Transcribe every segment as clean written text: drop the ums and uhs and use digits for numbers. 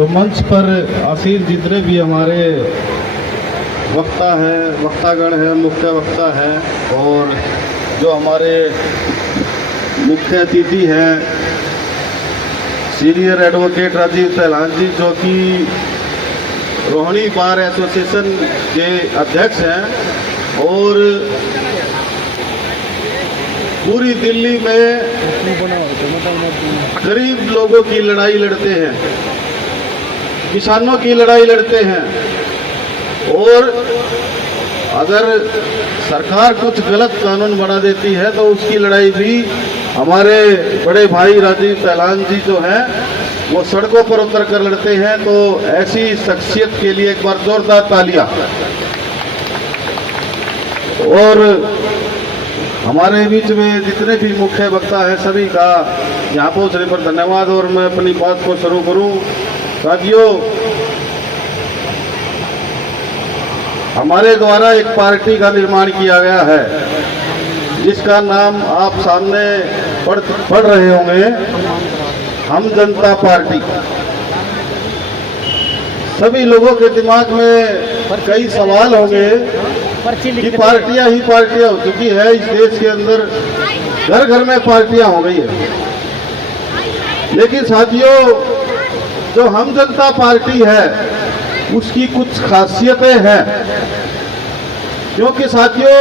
जो मंच पर आसीन जितने भी हमारे वक्ता हैं, वक्तागण हैं, मुख्य वक्ता हैं, और जो हमारे मुख्य अतिथि हैं सीनियर एडवोकेट राजीव सैलान जी, जो कि रोहिणी बार एसोसिएशन के अध्यक्ष हैं और पूरी दिल्ली में गरीब लोगों की लड़ाई लड़ते हैं, किसानों की लड़ाई लड़ते हैं। और अगर सरकार कुछ गलत कानून बना देती है तो उसकी लड़ाई भी हमारे बड़े भाई राजीव सैलान जी जो हैं वो सड़कों पर उतर कर लड़ते हैं। तो ऐसी शख्सियत के लिए एक बार जोरदार तालियां। और हमारे बीच में जितने भी मुख्य वक्ता हैं सभी का यहाँ पहुँचने पर धन्यवाद। और मैं अपनी बात को शुरू करूँ। साथियों, हमारे द्वारा एक पार्टी का निर्माण किया गया है जिसका नाम आप सामने पढ़ रहे होंगे, हम जनता पार्टी। सभी लोगों के दिमाग में कई सवाल होंगे कि पार्टियां ही पार्टियां हो चुकी है इस देश के अंदर, घर घर में पार्टियां हो गई है। लेकिन साथियों, जो हम जनता पार्टी है उसकी कुछ खासियतें हैं, क्योंकि साथियों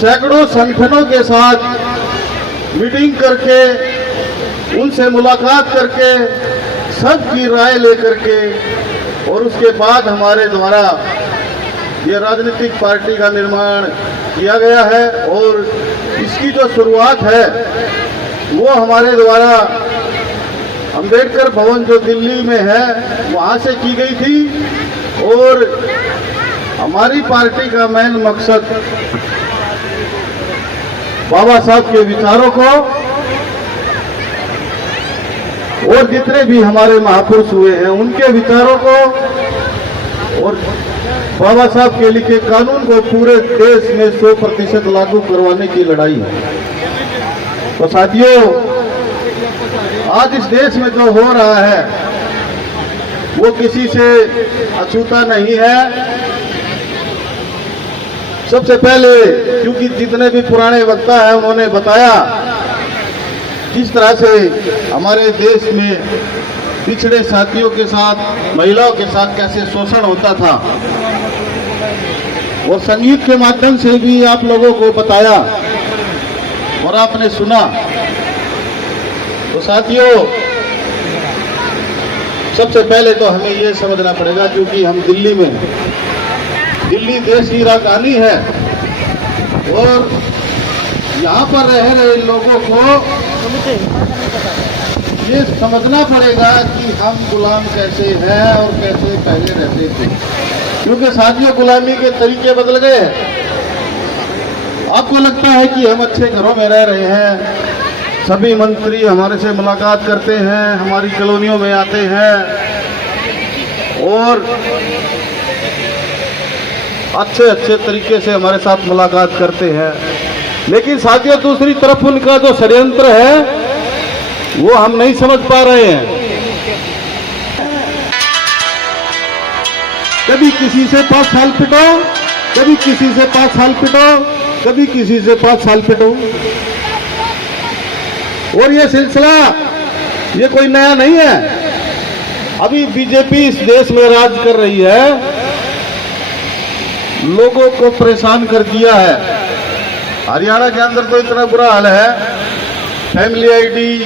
सैकड़ों संगठनों के साथ मीटिंग करके, उनसे मुलाकात करके, सबकी राय लेकर के, और उसके बाद हमारे द्वारा ये राजनीतिक पार्टी का निर्माण किया गया है। और इसकी जो शुरुआत है वो हमारे द्वारा अंबेडकर भवन जो दिल्ली में है वहाँ से की गई थी। और हमारी पार्टी का मेन मकसद बाबा साहब के विचारों को और जितने भी हमारे महापुरुष हुए हैं उनके विचारों को और बाबा साहब के लिखे कानून को पूरे देश में 100% लागू करवाने की लड़ाई है। तो साथियों, आज इस देश में जो हो रहा है वो किसी से अछूता नहीं है। सबसे पहले, क्योंकि जितने भी पुराने वक्ता हैं उन्होंने बताया किस तरह से हमारे देश में पिछड़े साथियों के साथ, महिलाओं के साथ कैसे शोषण होता था, और संगीत के माध्यम से भी आप लोगों को बताया और आपने सुना। तो साथियों, सबसे पहले तो हमें ये समझना पड़ेगा, क्योंकि हम दिल्ली में, दिल्ली देश की राजधानी है और यहाँ पर रह रहे लोगों को ये समझना पड़ेगा कि हम गुलाम कैसे हैं और कैसे पहले रहते थे, क्योंकि साथियों गुलामी के तरीके बदल गए हैं। आपको लगता है कि हम अच्छे घरों में रह रहे हैं, सभी मंत्री हमारे से मुलाकात करते हैं, हमारी कॉलोनियों में आते हैं और अच्छे अच्छे तरीके से हमारे साथ मुलाकात करते हैं। लेकिन साथियों, दूसरी तरफ उनका जो षड्यंत्र है वो हम नहीं समझ पा रहे हैं। कभी किसी से 5 साल पिटो, कभी किसी से 5 साल पिटो, कभी किसी से 5 साल पिटो, और ये सिलसिला ये कोई नया नहीं है। अभी बीजेपी इस देश में राज कर रही है, लोगों को परेशान कर दिया है। हरियाणा के अंदर तो इतना बुरा हाल है, फैमिली आईडी,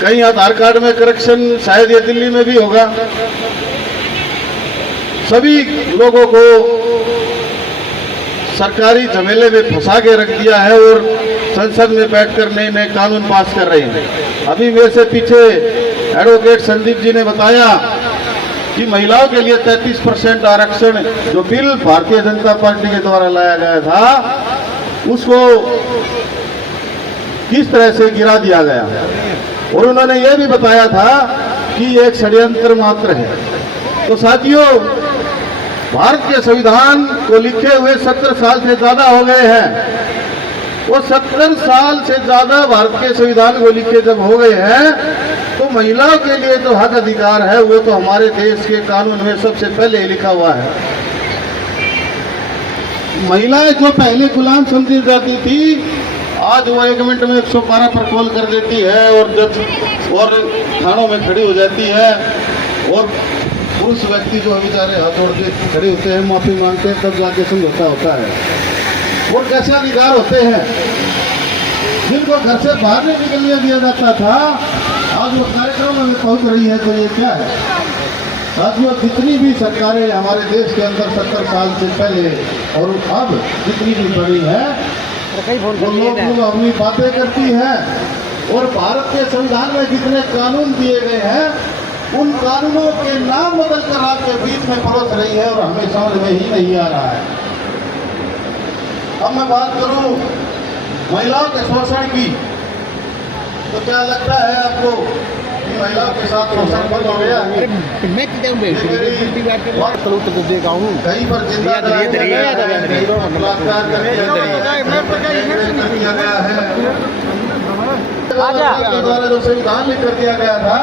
कहीं आधार कार्ड में करेक्शन, शायद ये दिल्ली में भी होगा। सभी लोगों को सरकारी झमेले में फंसा के रख दिया है और संसद में बैठकर नए नए कानून पास कर रहे हैं। अभी मेरे से पीछे एडवोकेट संदीप जी ने बताया कि महिलाओं के लिए 33% आरक्षण जो बिल भारतीय जनता पार्टी के द्वारा लाया गया था उसको किस तरह से गिरा दिया गया। और उन्होंने यह भी बताया था कि ये एक षड्यंत्र मात्र है। तो साथियों, भारत के संविधान को लिखे हुए 70 साल से ज्यादा हो गए हैं। वो 70 साल से ज्यादा भारत के संविधान को लिखे जब हो गए हैं तो महिलाओं के लिए जो हक अधिकार है वो तो हमारे देश के कानून में सबसे पहले लिखा हुआ है। महिलाएं जो पहले गुलाम समझी जाती थी, आज वो 1 मिनट में 112 पर कॉल कर देती है और जज और थानों में खड़ी हो जाती है, और पुरुष व्यक्ति जो बेचारे हाथ जोड़ के खड़े होते हैं, माफी मांगते हैं, तब जाके समझौता होता है। और कैसे अधिकार होते हैं जिनको घर से बाहर नहीं निकलने दिया जाता था, आज वो कार्यक्रमों में पहुंच रही है। तो ये क्या है साथियों, जितनी भी सरकारें हमारे देश के अंदर 70 साल से पहले और अब जितनी भी बनी है, वो लोग अपनी बातें करती हैं, और भारत के संविधान में जितने कानून दिए गए हैं उन कानूनों के नाम बदल कर आपके बीच में परोस रही है, और हमें समझ में ही नहीं आ रहा है। अब मैं बात करूं महिलाओं के शोषण की, तो क्या लगता है आपको कि महिलाओं के साथ शोषण बंद हो गया? मैं कहीं पर जिंदा किया गया है, द्वारा जो संविधान लिख कर दिया गया था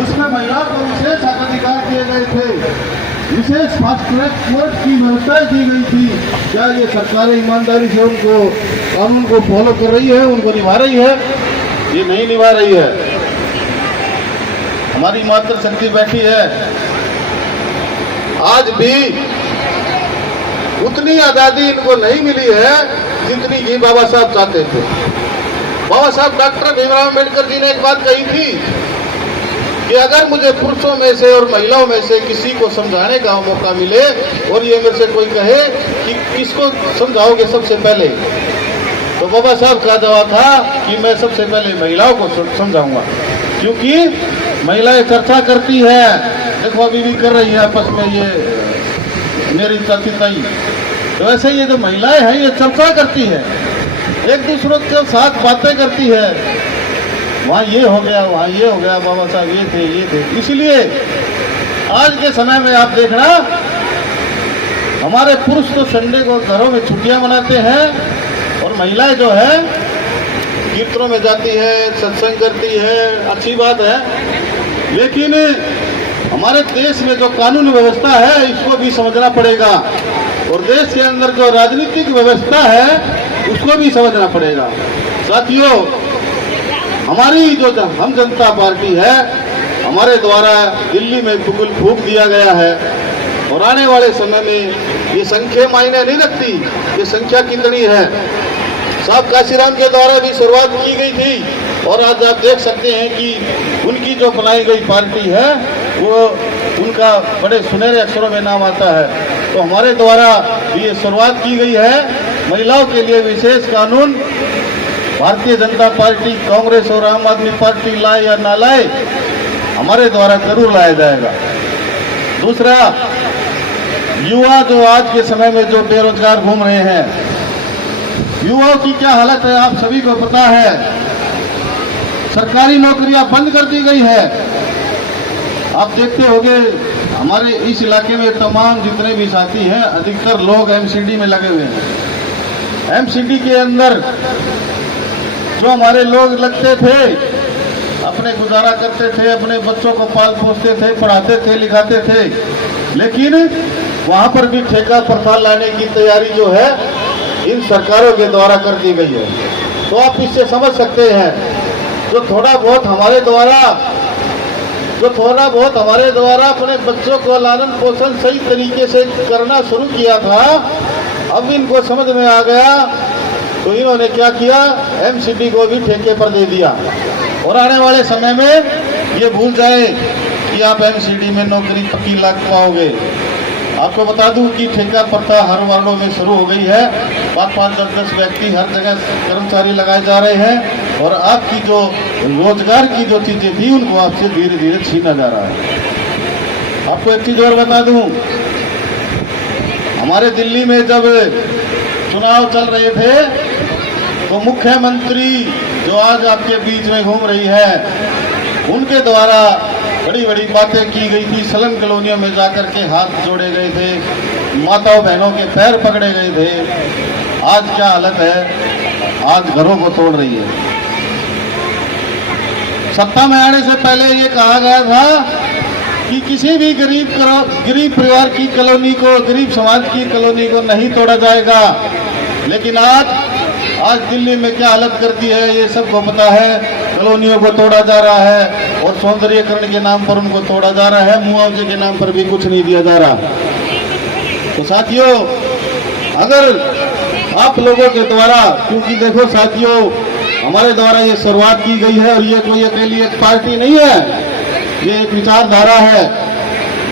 उसमें महिलाओं को विशेष अधिकार दिए गए थे, विशेष फास्ट ट्रैक कोर्ट की व्यवस्था की गई थी। क्या ये सरकारें ईमानदारी से उनको कानून को फॉलो कर रही है, उनको निभा रही है? ये नहीं निभा रही है। हमारी मातृशक्ति बैठी है, आज भी उतनी आज़ादी इनको नहीं मिली है जितनी कि बाबा साहब चाहते थे। बाबा साहब डॉक्टर भीमराव अम्बेडकर जी ने एक बात कही थी कि अगर मुझे पुरुषों में से और महिलाओं में से किसी को समझाने का मौका मिले और ये मेरे से कोई कहे कि किसको समझाओगे सबसे पहले, तो बाबा साहब का जवाब था कि मैं सबसे पहले महिलाओं को समझाऊंगा, क्योंकि महिलाएं चर्चा करती है। देखो अभी भी कर रही है आपस में, ये मेरी चाची ताई, तो ऐसे ये जो महिलाएं हैं ये चर्चा करती है, एक दूसरों के साथ बातें करती है, वहाँ ये हो गया, वहाँ ये हो गया, बाबा साहब ये थे। इसलिए आज के समय में आप देखना, हमारे पुरुष तो संडे को घरों में छुट्टियां मनाते हैं, और महिलाएं जो है कीर्तनों में जाती है, सत्संग करती है, अच्छी बात है। लेकिन हमारे देश में जो कानून व्यवस्था है इसको भी समझना पड़ेगा, और देश के अंदर जो राजनीतिक व्यवस्था है उसको भी समझना पड़ेगा। साथियों, हमारी जो हम जनता पार्टी है, हमारे द्वारा दिल्ली में बिल्कुल फूंक दिया गया है, और आने वाले समय में ये संख्या मायने नहीं रखती, ये संख्या कितनी है। साहब काशीराम के द्वारा भी शुरुआत की गई थी, और आज आप देख सकते हैं कि उनकी जो बनाई गई पार्टी है वो उनका बड़े सुनहरे अक्षरों में नाम आता है। तो हमारे द्वारा ये शुरुआत की गई है महिलाओं के लिए विशेष कानून। भारतीय जनता पार्टी, कांग्रेस और आम आदमी पार्टी लाए या ना लाए, हमारे द्वारा जरूर लाया जाएगा। दूसरा, युवा जो आज के समय में जो बेरोजगार घूम रहे हैं, युवाओं की क्या हालत है आप सभी को पता है। सरकारी नौकरियां बंद कर दी गई है। आप देखते होंगे हमारे इस इलाके में तमाम जितने भी साथी हैं, अधिकतर लोग एमसीडी में लगे हुए हैं। एमसीडी के अंदर जो हमारे लोग लगते थे, अपने गुजारा करते थे, अपने बच्चों को पाल पोसते थे, पढ़ाते थे, लिखाते थे, लेकिन वहां पर भी ठेका प्रथा लाने की तैयारी जो है इन सरकारों के द्वारा कर दी गई है। तो आप इससे समझ सकते हैं, जो थोड़ा बहुत हमारे द्वारा अपने बच्चों को लालन पोषण सही तरीके से करना शुरू किया था, अब इनको समझ में आ गया, तो इन्होंने क्या किया, एमसीडी को भी ठेके पर दे दिया। और आने वाले समय में ये भूल जाए कि आप एमसीडी में नौकरी पक्की लग पाओगे। आपको बता दूं कि ठेका प्रथा हर वार्डों में शुरू हो गई है। 5-5, 10-10 व्यक्ति हर जगह कर्मचारी लगाए जा रहे हैं, और आपकी जो रोजगार की जो चीजें थी उनको आपसे धीरे धीरे छीना जा रहा है। आपको एक चीज और बता दूं, हमारे दिल्ली में जब चुनाव चल रहे थे तो मुख्यमंत्री जो आज आपके बीच में घूम रही है, उनके द्वारा बड़ी बड़ी बातें की गई थी। स्लम कॉलोनियों में जाकर के हाथ जोड़े गए थे, माताओं बहनों के पैर पकड़े गए थे। आज क्या हालत है, आज घरों को तोड़ रही है। सत्ता में आने से पहले ये कहा गया था कि किसी भी गरीब परिवार की कॉलोनी को, गरीब समाज की कॉलोनी को नहीं तोड़ा जाएगा। लेकिन आज दिल्ली में क्या हालत कर दी है ये सबको पता है। कॉलोनियों को तोड़ा जा रहा है और सौंदर्यीकरण के नाम पर उनको तोड़ा जा रहा है, मुआवजे के नाम पर भी कुछ नहीं दिया जा रहा। तो साथियों, अगर आप लोगों के द्वारा, क्योंकि देखो साथियों, हमारे द्वारा ये शुरुआत की गई है और ये कोई अकेली एक पार्टी नहीं है, ये एक विचारधारा है,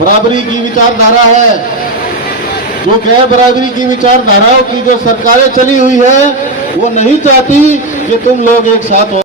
बराबरी की विचारधारा है। जो गैर बराबरी की विचारधाराओं की जो सरकारें चली हुई है वो नहीं चाहती कि तुम लोग एक साथ हो।